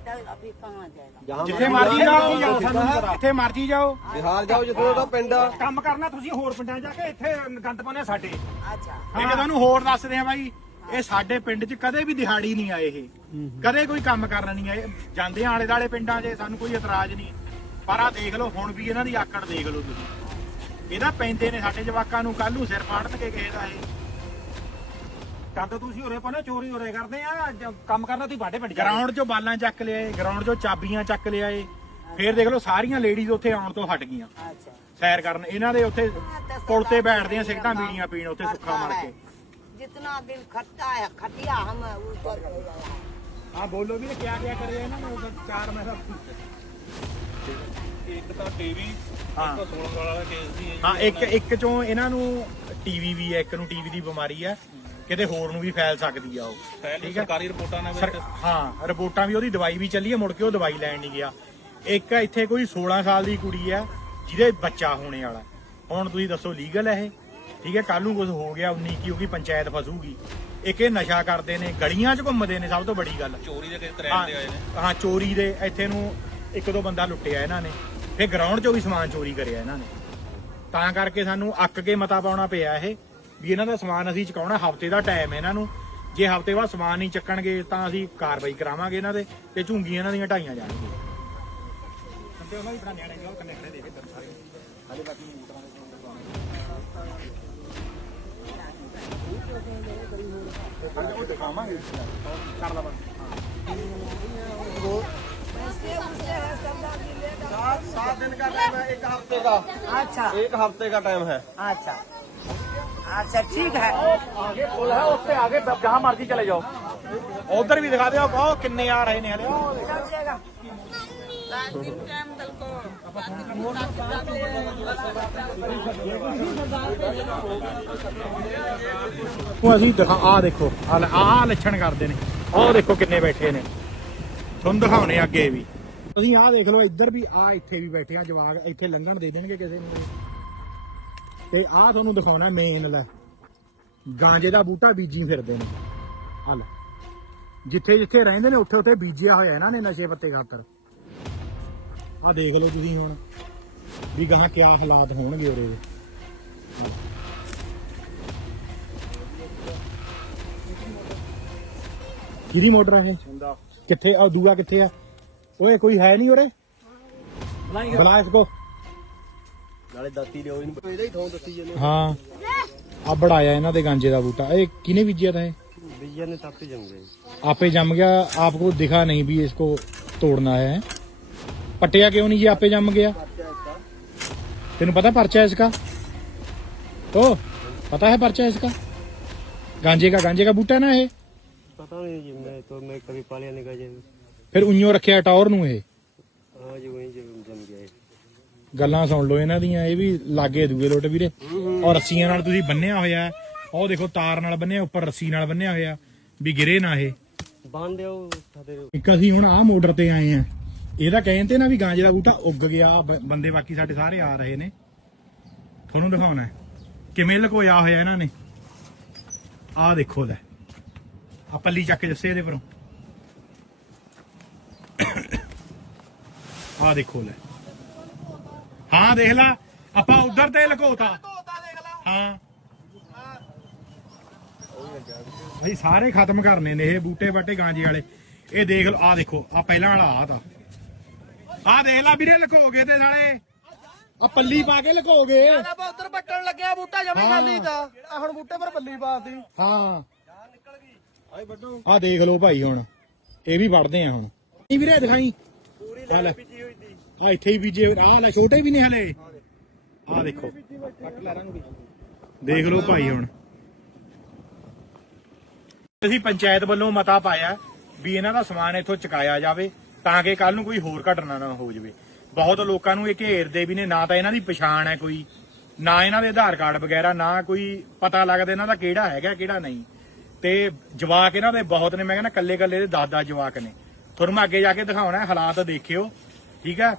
जाता है अभी कहाँ जाएगा ਜਿੱਥੇ ਮਰਜੀ ਜਾਓ ਜਾਓ ਸਾਨੂੰ ਨੀ ਪਤਾ। ਜਿੱਥੇ ਮਰਜੀ ਜਾਓ ਬਿਹਾਰ ਜਾਓ ਜਿੱਥੇ ਉਹਦਾ ਪਿੰਡ ਆ ਕੰਮ ਕਰਨਾ ਤੁਸੀਂ ਹੋਰ ਪਿੰਡਾਂ ਜਾ ਕੇ ਇੱਥੇ ਗੰਦ ਪਾਉਂਦੇ ਆ ਸਾਡੇ अच्छा ਇਹ ਤੁਹਾਨੂੰ ਹੋਰ ਦੱਸਦੇ ਆ ਬਾਈ ਇਹ ਸਾਡੇ ਪਿੰਡ 'ਚ ਕਦੇ ਵੀ ਦਿਹਾੜੀ ਨਹੀਂ ਆਏ ਇਹ ਕਦੇ ਕੋਈ ਕੰਮ ਕਰਨ ਨਹੀਂ ਆਏ ਜਾਂਦੇ ਆ ਆਲੇ ਦਾਲੇ ਪਿੰਡਾਂ 'ਚ ਸਾਨੂੰ ਕੋਈ ਇਤਰਾਜ਼ ਨਹੀਂ ਪਰ ਆ ਦੇਖ ਲਓ ਹੁਣ ਵੀ ਇਹਨਾਂ ਦੀ ਆਕੜ ਦੇਖ ਲਓ ਤੁਸੀਂ ਇਹਦਾ ਪੈਂਦੇ ਨੇ ਸਾਡੇ ਜਵਾਕਾਂ ਨੂੰ ਕੱਲ ਨੂੰ ਸਿਰ ਪਾੜਨਗੇ ਕਿਸੇ ਦਾ ਇਹ ਕੰਦ ਤੁਸੀਂ ਉਰੇ ਪਾਉਣੇ ਚੋਰੀ ਉਰੇ ਕਰਦੇ ਆ ਜ- ਕੰਮ ਕਰਨਾ ਤੁਸੀਂ ਬਾਡੇ ਪਿੰਡ ਜਾ ਗਰਾਊਂਡ 'ਚੋਂ ਬਾਲਾਂ ਚੱਕ ਲਿਆਏ ਗਰਾਊਂਡ 'ਚੋਂ ਚਾਬੀਆਂ ਚੱਕ ਲਿਆਏ ਫੇਰ ਦੇਖ ਲਓ ਸਾਰੀਆਂ ਲੇਡੀਜ਼ ਉੱਥੇ ਆਉਣ ਤੋਂ ਹਟ ਗਈਆਂ अच्छा ਸੈਰ ਕਰਨ ਇਹਨਾਂ ਦੇ ਉੱਥੇ ਪੁਲ ਤੇ ਬੈਠਦੇ ਆ ਸਿਗਟਾਂ ਬੀੜੀਆਂ ਪੀਣ ਉੱਥੇ ਸੁੱਖਾ ਮਾਰ ਕੇ जितना दिन खटता है खटिया हम ऊपर हो गया है। ਆ ਬੋਲੋ ਵੀ ਕਿਆ ਕਿਆ ਕਰਿਆ ਇਹਨਾਂ ਨੇ ਉਹ ਚਾਰ ਮੈਂ ਇੱਕ ਤਾਂ ਟੀਵੀ ਹਾਂ 16 ਸਾਲ ਵਾਲਾ ਕੇਸ ਦੀ ਹੈ ਹਾਂ ਇੱਕ ਇੱਕ ਚੋਂ ਇਹਨਾਂ ਨੂੰ ਟੀਵੀ ਵੀ ਹੈ ਇੱਕ ਨੂੰ ਟੀਵੀ ਦੀ ਬਿਮਾਰੀ ਹੈ ਕਿਤੇ ਹੋਰ ਨੂੰ ਵੀ ਫੈਲ ਸਕਦੀ ਆ ਉਹ। ਠੀਕ ਹੈ? ਸਰਕਾਰੀ ਰਿਪੋਰਟਾਂ ਨੇ ਸਰ- ਹਾਂ ਰਿਪੋਰਟਾਂ ਵੀ ਉਹਦੀ ਦਵਾਈ ਵੀ ਚੱਲੀ ਹੈ ਮੁੜ ਕੇ ਉਹ ਦਵਾਈ ਲੈਣ ਨਹੀਂ ਗਿਆ। ਇੱਕ ਇੱਥੇ ਕੋਈ 16 ਸਾਲ ਦੀ ਕੁੜੀ ਹੈ ਜਿਹਦੇ ਬੱਚਾ ਹੋਣੇ ਵਾਲਾ। ਹੁਣ ਤੁਸੀਂ ਦੱਸੋ ਲੀਗਲ ਹੈ ਇਹ? ਠੀਕ ਹੈ ਕੱਲ ਨੂੰ ਕੁਝ ਹੋ ਗਿਆ 19 ਕੀ ਹੋਗੀ ਪੰਚਾਇਤ ਫਸੂਗੀ। ਇੱਕ ਇਹ ਨਸ਼ਾ ਕਰਦੇ ਨੇ ਗਲੀਆਂ 'ਚ ਘੁੰਮਦੇ ਨੇ ਸਭ ਤੋਂ ਵੱਡੀ ਗੱਲ। ਚੋਰੀ ਦੇ ਕੇਸ ਦੇ ਆਏ ਨੇ। ਹਾਂ ਚੋਰੀ ਦੇ ਇੱਥੇ ਨੂੰ ਇੱਕ ਦੋ ਬੰਦਾ ਲੁੱਟਿਆ ਇਹਨਾਂ ਨੇ। ਫਿਰ ਗਰਾਊਂਡ 'ਚੋਂ ਵੀ ਸਮਾਨ ਚੋਰੀ ਕਰਿਆ ਇਹਨਾਂ ਨੇ। ਤਾਂ ਕਰਕੇ ਸਾਨੂੰ ਅੱਕ ਕੇ ਮਤਾ ਪਾਉਣਾ ਪਿਆ ਇਹ। ਵੀ ਇਹਨਾਂ ਦਾ ਸਮਾਨ ਅਸੀਂ ਚੁਕਾਉਣਾ ਹਫਤੇ ਦਾ ਟਾਈਮ ਹੈ ਇਹਨਾਂ ਨੂੰ ਜੇ ਹਫਤੇ ਬਾਅਦ ਸਮਾਨ ਨਹੀਂ ਚੱਕਣਗੇ ਤਾਂ ਅਸੀਂ ਕਾਰਵਾਈ ਕਰਾਵਾਂਗੇ ਇਹਨਾਂ ਦੇ ਤੇ ਝੁੰਗੀਆਂ ਇਹਨਾਂ ਦੀਆਂ ਢਾਈਆਂ ਜਾਣਗੀਆਂ ਕੰਦੇ ਉਹਨਾਂ ਦੀ ਬਣਾ ਨਿਆਣੇ ਜਾਓ ਕੰਨੇ ਖੜੇ ਦੇਖ ਇੱਧਰ ਸਾਰੇ ਹਾਲੇ ਬਾਕੀ ਮੂਤਰਾਂ ਦੇ ਉਹ ਦਿਖਾਵਾਂਗੇ ਕਰ ਲਾ ਬਸ ऐसे उसे है सब आदमी लेगा सात सात दिन का टाइम है एक हफ्ते का अच्छा एक हफ्ते का टाइम है अच्छा अच्छा ठीक है ਆਗੇ ਪੁਲ ਹੈ ਉੱਥੇ ਆਗੇ ਜਹਾਂ ਮਰਜ਼ੀ ਚਲੇ ਜਾਓ ਉਧਰ ਵੀ ਦਿਖਾ ਦਿਓ ਕਹੋ ਕਿੰਨੇ ਆ ਰਹੇ ਨੇ ਹਲੇ ਉਹ ਦੇਖੋ। सब जाएगा ਉਹ ਅਸੀਂ ਦਿਖਾ ਆ ਦੇਖੋ ਆ ਲੈ- ਆਹ ਲੱਛਣ ਕਰਦੇ ਨੇ ਆਹ ਦੇਖੋ ਕਿੰਨੇ ਬੈਠੇ ਨੇ ਤੁਹਾਨੂੰ ਦਿਖਾਉਣੇ ਅੱਗੇ ਵੀ ਤੁਸੀਂ ਆਹ ਦੇਖ ਲਓ ਇੱਧਰ ਵੀ ਆ ਇੱਥੇ ਵੀ ਬੈਠੇ ਆ ਜਵਾਗ ਇੱਥੇ ਲੰਘਣ ਦੇ ਦੇਣਗੇ ਕਿਸੇ ਨੂੰ ਤੇ ਆਹ ਤੁਹਾਨੂੰ ਦਿਖਾਉਣਾ ਮੇਨ ਲੈ। ਗਾਂਜੇ ਦਾ ਬੂਟਾ ਬੀਜੀ ਫਿਰਦੇ ਨੇ। ਆ ਲੈ। ਜਿੱਥੇ ਜਿੱਥੇ ਰਹਿੰਦੇ ਨੇ ਉੱਥੇ ਉੱਥੇ ਬੀਜਿਆ ਹੋਇਆ ਇਹਨਾਂ ਨੇ ਨਸ਼ੇ ਪੱਤੇ ਖਾਤਰ। ਆਹ ਦੇਖ ਲਓ ਤੁਸੀਂ ਹੁਣ ਵੀ ਗਾਹਾਂ ਕਿਆ ਹਾਲਾਤ ਹੋਣਗੇ ਉਰੇ ਦੇ। ਕਿਹਦੀ ਮੋਟਰ ਆ ਇਹ? ਕਿੱਥੇ ਆ? ਦੂਆ ਕਿੱਥੇ ਆ? ਓਏ ਕੋਈ ਹੈ ਨਹੀਂ ਉਰੇ? ਬੁਲਾ ਇਸ ਕੋ। ਨਾਲੇ ਦਾਤੀ ਲਿਓ ਹਾਂ ਆ। ਬੜਾਇਆ ਇਹਨਾਂ ਦੇ ਗਾਂਜੇ ਦਾ ਬੂਟਾ। ਇਹ ਕਿਨੇ ਬੀਜਿਆ ਤਾਂ ਇਹ? ਬੀਜਾਂ ਨੇ ਤਾਪੇ ਜੰਮ ਗਏ। ਆਪੇ ਜੰਮ ਗਿਆ। ਆਪ ਕੋ ਦਿਖਾ ਨਹੀਂ ਵੀ ਇਸਕੋ ਤੋੜਨਾ ਹੈ। ਪਟਿਆ ਕਿਉਂ ਨਹੀਂ ਜੀ? ਆਪੇ ਜੰਮ ਗਿਆ। ਤੈਨੂੰ ਪਤਾ ਪਰਚਾ ਇਸਕਾ? ਓ ਪਤਾ ਹੈ ਪਰਚਾ ਇਸਕਾ? ਗਾਂਜੇ ਦਾ ਗਾਂਜੇ ਦਾ ਬੂਟਾ ਨਾ ਇਹ? ਪਤਾ ਨਹੀਂ ਜੀ ਮੈਂ ਤਾਂ ਮੈਂ ਕਦੀ ਪਾਲਿਆ ਨਹੀਂ ਗਾਂਜੇ ਫਿਰ ਉਈਓ ਰੱਖਿਆ ਟੌਰ ਨੂੰ ਇਹ। ਗੱਲਾਂ ਸੁਣ ਲਓ ਇਹਨਾਂ ਦੀਆਂ ਇਹ ਵੀ ਲਾਗੇ ਦੂਏ ਲੋਟ ਵੀਰੇ। ਔਰ ਰੱਸੀਆਂ ਨਾਲ ਤੁਸੀਂ ਬੰਨਿਆ ਹੋਇਆ ਹੈ। ਉਹ ਦੇਖੋ ਤਾਰ ਨਾਲ ਬੰਨਿਆ ਉੱਪਰ ਰੱਸੀ ਨਾਲ ਬੰਨਿਆ ਹੋਇਆ ਵੀ ਗਿਰੇ ਨਾ ਇਹ। ਬੰਨ ਦਿਓ ਉੱਠਾ ਇੱਕ ਅਸੀਂ ਹੁਣ ਆਹ ਮੋਟਰ ਤੇ ਆਏ ਆ ਇਹਦਾ ਕਹਿਣ ਤੇ ਨਾ ਵੀ ਗਾਂਜੇ ਦਾ ਬੂਟਾ ਉੱਗ ਗਿਆ ਬੰਦੇ ਬਾਕੀ ਸਾਡੇ ਸਾਰੇ ਆ ਰਹੇ ਨੇ। ਤੁਹਾਨੂੰ ਦਿਖਾਉਣਾ ਕਿਵੇਂ ਲਕੋਇਆ ਹੋਇਆ ਇਹਨਾਂ ਨੇ? ਆਹ ਦੇਖੋ ਲੈ। ਆ ਪੱਲੀ ਚੱਕ ਕੇ ਦੱਸੇ ਇਹਦੇ ਪਰੋਂ। ਆਹ ਦੇਖੋ ਲੈ। ਹਾਂ ਦੇਖ ਲੈ ਆਪਾਂ ਉਧਰ ਤੇ ਲਕੋਤਾ। ਹਾਂ। ਭਾਈ ਸਾਰੇ ਖਤਮ ਕਰਨੇ ਨੇ ਇਹ ਬੂਟੇ ਬਾਟੇ ਗਾਂਜੇ ਵਾਲੇ। ਇਹ ਦੇਖ ਲਓ ਆ ਦੇਖੋ ਆ ਪਹਿਲਾਂ ਵਾਲਾ ਆ ਤਾਂ। ਆ ਦੇਖ ਲੈ ਵੀਰੇ ਲਕੋ ਗਏ ਤੇ ਸਾਲੇ ਆ ਪੱਲੀ ਪਾ ਕੇ ਲਕੋ ਗਏ ਆਪਾਂ ਉਧਰ ਪੱਟਣ ਲੱਗਿਆ ਬੂਟਾ ਜਮੇ ਹਾਂ। ਖਾਲੀ ਤਾਂ। ਆ ਹੁਣ ਬੂਟੇ ਪਰ ਪੱਲੀ ਪਾਤੀ। ਹਾਂ। ਆ ਦੇਖ ਲਓ ਭਾਈ ਹੁਣ। ਇਹ ਵੀ ਵੜਦੇ ਆ ਹੁਣ। ਨਹੀਂ ਵੀਰੇ ਦਿਖਾਈ। ਪੂਰੀ ਆ ਲੈ। ਆ ਇੱਥੇ ਹੀ ਬੀਜੇ ਆ ਲੈ ਛੋਟੇ ਵੀ ਨੇ ਹਲੇ। ਆ ਦੇਖੋ। ਦੇਖ ਲਓ ਭਾਈ ਹੁਣ। ਅਸੀਂ ਪੰਚਾਇਤ ਵੱਲੋਂ ਮਤਾ ਪਾਇਆ ਵੀ ਇਹਨਾਂ ਦਾ ਸਮਾਨ ਇੱਥੋਂ ਚੁਕਾਇਆ ਜਾਵੇ ਤਾਂ ਕਿ ਕੱਲ ਨੂੰ ਕੋਈ ਹੋਰ ਘਟਨਾ ਨਾ ਹੋ ਜਾਵੇ। ਬਹੁਤ ਲੋਕਾਂ ਨੂੰ ਇਹ ਘੇਰਦੇ ਵੀ ਨੇ ਨਾ ਤਾਂ ਇਹਨਾਂ ਦੀ ਪਛਾਣ ਹੈ ਕੋਈ ਨਾ ਇਹਨਾਂ ਦੇ ਆਧਾਰ ਕਾਰਡ ਵਗੈਰਾ ਨਾ ਕੋਈ ਪਤਾ ਲੱਗਦਾ ਇਹਨਾਂ ਦਾ ਕਿਹੜਾ ਹੈਗਾ ਕਿਹੜਾ ਨਹੀਂ। ਤੇ ਜਵਾਕ ਇਹਨਾਂ ਦੇ ਬਹੁਤ ਨੇ ਮੈਂ ਕਹਿੰਦਾ ਕੱਲੇ ਕੱਲੇ ਦੇ 10-10 ਜਵਾਕ ਨੇ। ਤੁਹਾਨੂੰ ਮੈਂ ਅੱਗੇ ਜਾ ਕੇ ਦਿਖਾਉਣਾ ਹੈ, ਹਾਲਾਤ ਦੇਖਿਓ ਠੀਕ ਹੈ?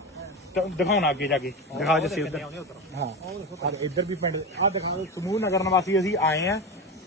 ਤਾਂ ਦਿਖਾਉਣਾ ਅੱਗੇ ਜਾ ਕੇ। ਦਿਖਾ ਜੱਸੇ ਉਧਰ ਹਾਂ। ਆਹ ਇੱਧਰ ਵੀ ਪਿੰਡ ਆ ਦਿਖਾ ਦਿਓ, ਸਮੂਹ ਨਗਰ ਨਿਵਾਸੀ ਅਸੀਂ ਆਏ ਆ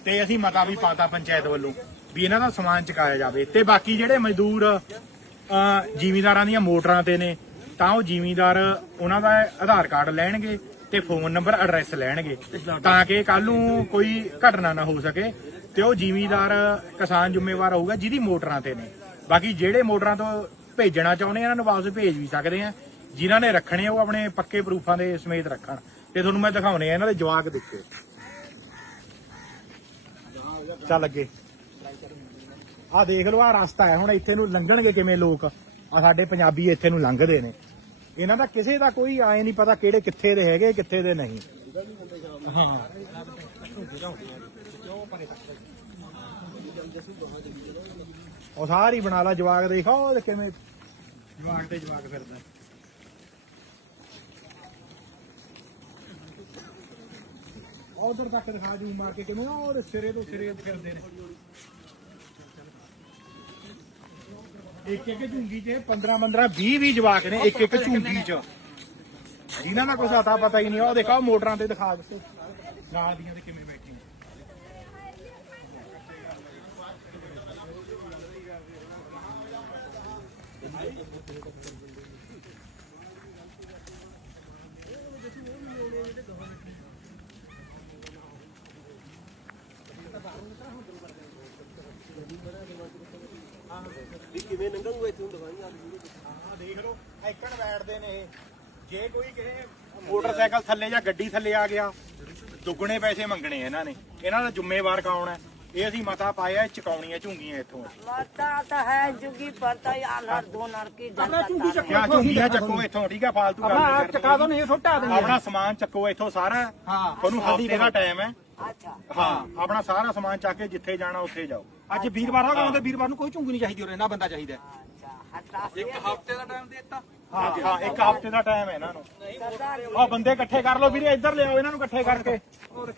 ਤੇ ਅਸੀਂ ਮਤਾ ਵੀ ਪਾਤਾ ਪੰਚਾਇਤ ਵੱਲੋਂ ਵੀ ਇਹਨਾਂ ਦਾ ਸਮਾਨ ਚੁਕਾਇਆ ਜਾਵੇ। ਤੇ ਬਾਕੀ ਜਿਹੜੇ ਮਜ਼ਦੂਰ, ਅਹ, ਜ਼ਿਮੀਂਦਾਰਾਂ ਦੀਆਂ ਮੋਟਰਾਂ ਤੇ ਨੇ, ਤਾਂ ਉਹ ਜ਼ਿਮੀਂਦਾਰ ਉਹਨਾਂ ਦਾ ਆਧਾਰ ਕਾਰਡ ਲੈਣਗੇ ਤੇ ਫੋਨ ਨੰਬਰ, ਐਡਰੈਸ ਲੈਣਗੇ। ਤਾਂ ਕਿ ਕੱਲ ਨੂੰ ਕੋਈ ਘਟਨਾ ਨਾ ਹੋ ਸਕੇ ਤੇ ਉਹ ਜ਼ਿਮੀਂਦਾਰ ਕਿਸਾਨ ਜ਼ਿੰਮੇਵਾਰ ਹੋਊਗਾ ਜਿਹਦੀ ਮੋਟਰਾਂ ਤੇ ਨੇ। ਬਾਕੀ ਜਿਹੜੇ ਮੋਟਰਾਂ ਤੋਂ ਭੇਜਣਾ ਚਾਹੁੰਦੇ ਆ, ਇਹਨਾਂ ਨੂੰ ਵਾਪਸ ਭੇਜ ਵੀ ਸਕਦੇ ਆ। ਜਿਨ੍ਹਾਂ ਨੇ ਰੱਖਣੇ ਆ, ਉਹ ਆਪਣੇ ਪੱਕੇ ਪ੍ਰੂਫਾਂ ਦੇ ਸਮੇਤ ਰੱਖਣ। ਤੇ ਤੁਹਾਨੂੰ ਮੈਂ ਦਿਖਾਉਣੇ ਆ ਇਹਨਾਂ ਦੇ ਜਵਾਕ ਦੇਖੋ। ਚੱਲ ਅੱਗੇ। ਆ ਦੇਖ ਲਓ ਆ ਰਸਤਾ ਹੈ। ਹੁਣ ਇੱਥੇ ਨੂੰ ਲੰਘਣਗੇ ਕਿਵੇਂ ਲੋਕ? ਆ ਸਾਡੇ ਪੰਜਾਬੀ ਇੱਥੇ ਨੂੰ ਲੰਘਦੇ ਨੇ। ਇਹਨਾਂ ਦਾ ਕਿਸੇ ਦਾ ਕੋਈ ਆਏ ਨਹੀਂ ਪਤਾ ਕਿਹੜੇ ਕਿੱਥੇ ਦੇ ਹੈਗੇ ਕਿੱਥੇ ਦੇ ਨਹੀਂ। ਹਾਂ। ਉਹ ਸਾਰੀ ਬਣਾ ਲਾ ਜਵਾਕ ਦੇਖੋ ਕਿਵੇਂ ਜਵਾਕ ਤੇ ਜਵਾਕ ਫਿਰਦਾ। ਉਧਰ ਤੱਕ ਦਿਖਾ ਜੂ ਮਾਰ ਕੇ ਕਿਵੇਂ ਉਹ ਸਿਰੇ ਤੋਂ ਸਿਰੇ ਫਿਰਦੇ ਨੇ। ਇੱਕ ਇੱਕ ਝੁੰਗੀ 'ਚ 15 15 20 20 ਜਵਾਕ ਨੇ, ਇੱਕ ਇੱਕ ਝੁੰਗੀ 'ਚ। ਜਿਨ੍ਹਾਂ ਦਾ ਕੁਛ ਆਤਾ ਪਤਾ ਹੀ ਨਹੀਂ ਉਹ ਦੇਖੋ ਮੋਟਰਾਂ ਤੇ ਦਿਖਾ ਦਿੱਤੇ ਨਾਲ ਦੀਆਂ ਤੇ ਕਿਵੇਂ ਬੈਠੀਆਂ। ਵੀ ਫੇਰ ਆ ਹਾਂ ਦੇਖ ਮੋਟਰਸਾਈਕਲ ਥੱਲੇ ਜਾਂ ਗੱਡੀ ਥੱਲੇ ਆ ਗਿਆ ਦੁੱਗਣੇ ਪੈਸੇ ਮੰਗਣੇ ਇਹਨਾਂ ਨੇ। ਇਹਨਾਂ ਦਾ ਜ਼ਿੰਮੇਵਾਰ ਕੌਣ ਹੈ? ਇਹ ਅਸੀਂ ਮਤਾ ਪਾਇਆ ਚਕਾਉਣੀਆਂ ਝੁੰਗੀਆਂ ਇੱਥੋਂ। ਮਤਾ ਤਾਂ ਹੈ ਜੁਗੀ ਪਰਤਾ ਆਲਰ ਦੋ ਨਰਕੀ ਜਾਂ ਝੁੰਗੀਆਂ ਚੱਕੋ ਇੱਥੋਂ ਠੀਕ ਹੈ ਫਾਲਤੂ ਗੱਲ ਨਹੀਂ ਚਕਾ ਦੋ ਨਹੀਂ ਸੁੱਟਾ ਦੇਣੀ ਆਪਣਾ ਸਮਾਨ ਚੱਕੋ ਇੱਥੋਂ ਸਾਰਾ। ਤੁਹਾਨੂੰ ਹਫ਼ਤੇ ਦਾ ਟਾਈਮ ਹੈ। ਹਾਂ ਆਪਣਾ ਸਾਰਾ ਸਮਾਨ ਚੱਕ ਕੇ ਜਿੱਥੇ ਜਾਣਾ ਉੱਥੇ ਜਾਓ। ਅੱਜ ਵੀਰਵਾਰ ਆ ਕਹਿੰਦੇ ਵੀਰਵਾਰ ਨੂੰ ਕੋਈ ਝੁੰਗੀ ਨਹੀਂ ਚਾਹੀਦੀ ਰਹਿੰਦਾ ਬੰਦਾ ਚਾਹੀਦਾ। ਅੱਛਾ ਹਟਾ ਇੱਕ ਹਫ਼ਤੇ ਦਾ ਟਾਈਮ ਦੇ ਦਿੱਤਾ। ਹਾਂ ਇੱਕ ਹਫ਼ਤੇ ਦਾ ਟਾਈਮ ਹੈ ਇਹਨਾਂ ਨੂੰ। ਸਰਦਾਰ ਬੰਦੇ ਇਕੱਠੇ ਕਰ ਲਓ ਵੀਰੇ ਇੱਧਰ ਲਿਆਓ ਇਹਨਾਂ ਨੂੰ ਇਕੱਠੇ ਕਰਕੇ। ਹੋਰ